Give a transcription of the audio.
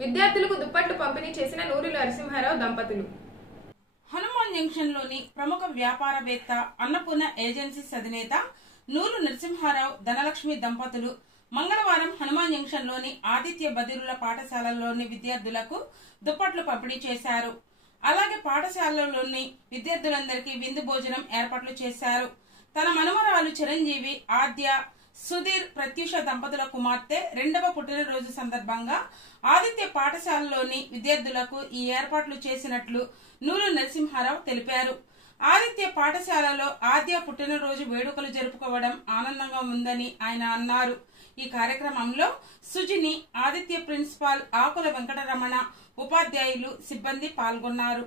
విద్యార్థులకు దుప్పట్లు పంపిణీ చేసిన నూరి నరసింహారావు దంపతులు. హనుమాన్ జంక్షన్ లోని ప్రముఖ వ్యాపారవేత్త అన్నపూర్ణ ఏజెన్సీస్ అధినేత నూరు నరసింహారావు ధనలక్ష్మి దంపతులు మంగళవారం హనుమాన్ జంక్షన్ లోని ఆదిత్య బదిరుల పాఠశాలలోని విద్యార్థులకు దుప్పట్లు పంపిణీ చేశారు. అలాగే పాఠశాలలోని విద్యార్థులందరికీ విందు భోజనం ఏర్పాట్లు చేశారు. తన మనమరాలు చిరంజీవి ఆద్య సుధీర్ ప్రత్యూష దంపతుల కుమార్తె 2వ పుట్టినరోజు సందర్భంగా ఆదిత్య పాఠశాలలోని విద్యార్థులకు ఈ ఏర్పాట్లు చేసినట్లు నూరు నరసింహారావు తెలిపారు. ఆదిత్య పాఠశాలలో ఆద్య పుట్టినరోజు వేడుకలు జరుపుకోవడం ఆనందంగా ఉందని ఆయన అన్నారు. ఈ కార్యక్రమంలో సుజిని, ఆదిత్య ప్రిన్సిపాల్ ఆకుల వెంకటరమణ, ఉపాధ్యాయులు, సిబ్బంది పాల్గొన్నారు.